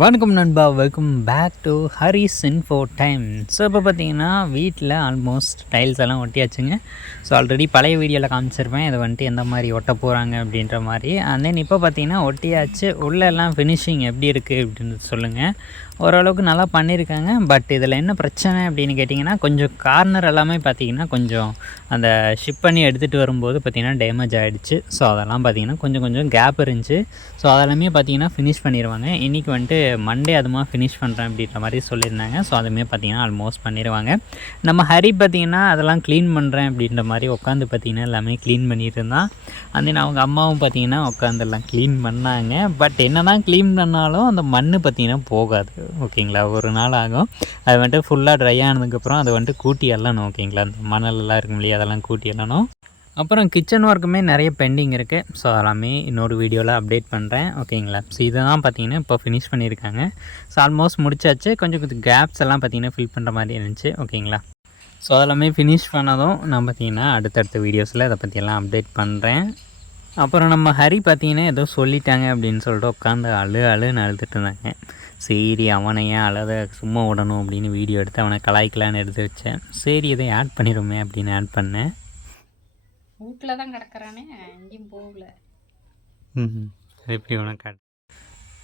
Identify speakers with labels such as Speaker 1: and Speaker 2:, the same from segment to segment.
Speaker 1: வணக்கம் நண்பா welcome back to Haris ஃபோர் டைம் ஸோ இப்போ பார்த்தீங்கன்னா வீட்டில் ஆல்மோஸ்ட் டைல்ஸ் எல்லாம் ஒட்டியாச்சுங்க. ஸோ ஆல்ரெடி பழைய வீடியோவில் காமிச்சிருப்பேன். இதை வந்துட்டு எந்த மாதிரி ஒட்ட போகிறாங்க அப்படின்ற மாதிரி. அண்ட் தென் இப்போ பார்த்தீங்கன்னா ஒட்டியாச்சு. உள்ளே எல்லாம் ஃபினிஷிங் எப்படி இருக்குது அப்படின்னு சொல்லுங்கள் ஓரளவுக்கு நல்லா பண்ணியிருக்காங்க பட் இதில் என்ன பிரச்சனை அப்படின்னு கேட்டிங்கன்னா கொஞ்சம் கார்னர் எல்லாமே பார்த்தீங்கன்னா கொஞ்சம் அந்த ஷிப் பண்ணி எடுத்துகிட்டு வரும்போது பார்த்திங்கன்னா டேமேஜ் ஆகிடுச்சு ஸோ அதெல்லாம் பார்த்திங்கன்னா கொஞ்சம் கொஞ்சம் கேப் இருந்துச்சு. ஸோ அதெல்லாமே பார்த்திங்கன்னா ஃபினிஷ் பண்ணிடுவாங்க இன்றைக்கி வந்துட்டு மண்டே அதுமாக ஃபினிஷ் பண்ணுறேன் அப்படின்ற மாதிரி சொல்லியிருந்தாங்க. ஸோ அதுவுமே பார்த்திங்கன்னா ஆல்மோஸ்ட் பண்ணிடுவாங்க நம்ம ஹரி பார்த்திங்கன்னா அதெல்லாம் க்ளீன் பண்ணுறேன் அப்படின்ற மாதிரி உட்காந்து பார்த்திங்கன்னா எல்லாமே க்ளீன் பண்ணிட்டு இருந்தான். அந்த தென் அவங்க அம்மாவும் பார்த்திங்கன்னா உட்காந்துலாம் க்ளீன் பண்ணாங்க. பட் என்ன தான் க்ளீன் பண்ணாலும் அந்த மண் பார்த்திங்கன்னா போகாது. ஓகேங்களா? ஒரு நாள் ஆகும். அது வந்துட்டு ஃபுல்லாக ட்ரை ஆனதுக்கப்புறம் அதை வந்துட்டு கூட்டி எல்லாம் ஓகேங்களா? அந்த மணலெல்லாம் இருக்கும் இல்லையா? அதெல்லாம் கூட்டி எல்லணும் அப்புறம் கிச்சன் ஒர்க்குமே நிறைய பெண்டிங் இருக்குது ஸோ அதெல்லாமே இன்னொரு வீடியோவில் அப்டேட் பண்ணுறேன் ஓகேங்களா ஸோ இதை தான் பார்த்தீங்கன்னா இப்போ ஃபினிஷ் பண்ணியிருக்காங்க. ஸோ ஆல்மோஸ்ட் முடிச்சாச்சு. கொஞ்சம் கொஞ்சம் கேப்ஸ் எல்லாம் பார்த்தீங்கன்னா ஃபில் பண்ணுற மாதிரி இருந்துச்சு. ஓகேங்களா ஸோ அதெல்லாமே ஃபினிஷ் பண்ணதும் நான் பார்த்தீங்கன்னா அடுத்தடுத்த வீடியோஸில் இதை பற்றியெல்லாம் அப்டேட் பண்ணுறேன் அப்புறம் நம்ம ஹரி பார்த்தீங்கன்னா ஏதோ சொல்லிட்டாங்க அப்படின்னு சொல்லிட்டு உட்காந்து அழு அழுன்னு அழுதுட்டு இருந்தாங்க. சரி அவனை ஏன் அழத சும்மா விடணும் அப்படின்னு வீடியோ எடுத்து அவனை கலாய்க்கலான்னு எடுத்து வச்சேன். சரி இதை ஆட் பண்ணிடுமே அப்படின்னு ஆட் பண்ணேன்.
Speaker 2: வீட்டில் தான் கிடக்குறானே எங்கேயும் போகல.
Speaker 1: ம் எப்படி உனக்கு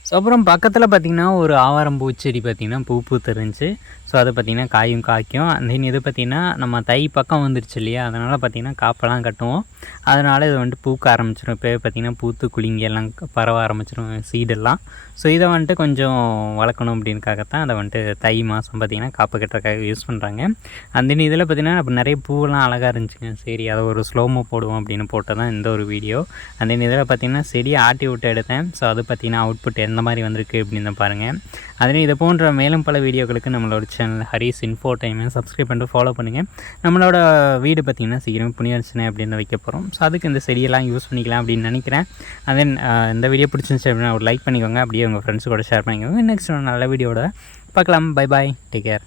Speaker 1: ஸோ அப்புறம் பக்கத்தில் பார்த்திங்கன்னா ஒரு ஆவாரம் பூச்செடி பார்த்திங்கன்னா பூ பூத்து இருந்துச்சு ஸோ அதை பார்த்திங்கன்னா காயும் காய்க்கும். தென் இது பார்த்திங்கன்னா நம்ம தை பக்கம் வந்துருச்சு இல்லையா? அதனால் பார்த்திங்கன்னா காப்பெல்லாம் கட்டுவோம். அதனால் இது வந்துட்டு பூக்க ஆரம்பிச்சிடும் இப்போ பார்த்திங்கன்னா பூத்து குலுங்கி எல்லாம் பரவ ஆரம்பிச்சிடும் சீடெல்லாம் ஸோ இதை வந்துட்டு கொஞ்சம் வளர்க்கணும் அப்படின்னுக்காகத்தான் அதை வந்துட்டு தை மாதம் பார்த்திங்கன்னா காப்பு கட்டுறதுக்காக யூஸ் பண்ணுறாங்க அந்த இதில் பார்த்திங்கன்னா அப்போ நிறைய பூவெல்லாம் அழகாக இருந்துச்சுங்க. சரி அதை ஒரு ஸ்லோமோ போடுவோம் அப்படின்னு போட்டதான் இந்த ஒரு வீடியோ அந்த இதில் பார்த்திங்கன்னா செடியை ஆட்டி விட்டு எடுத்தேன். ஸோ அது பார்த்திங்கன்னா அவுட்புட் அந்த மாதிரி வந்திருக்கு அப்படின்னு பாருங்கள் அதில் இதை போன்ற மேலும் பல வீடியோக்களுக்கு நம்மளோட சேனல் ஹரிஸ் இன்ஃபோ டைமை சப்ஸ்கிரைப் பண்ணிட்டு ஃபாலோ பண்ணுங்கள் நம்மளோட வீடு பார்த்திங்கன்னா சீக்கிரம் புனியர்ச்சனை அப்படின்னு வைக்க போகிறோம் ஸோ அதுக்கு இந்த செடியெல்லாம் யூஸ் பண்ணிக்கலாம் அப்படின்னு நினைக்கிறேன். அதன் இந்த வீடியோ பிடிச்சிருந்துச்சு அப்படின்னா ஒரு லைக் பண்ணிக்கோங்க. அப்படியே உங்கள் ஃப்ரெண்ட்ஸ் கூட ஷேர் பண்ணிக்கோங்க. நெக்ஸ்ட் நல்ல வீடியோட பார்க்கலாம். Bye bye take care